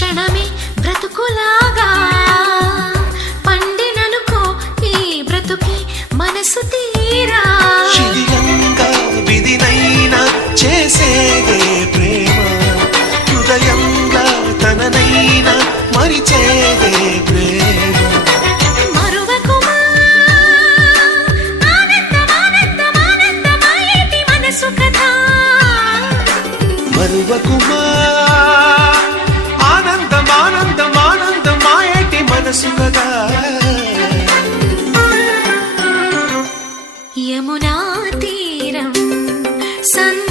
క్షణమే బ్రతుకులాగా పండిననుకో ఈ బ్రతుకి మనసు తీరా విధినైనా చేసేదే ప్రేమ హృదయంగా తననైనా మరిచేదే ప్రేమ మరువకుమా యమునా తీరం సన్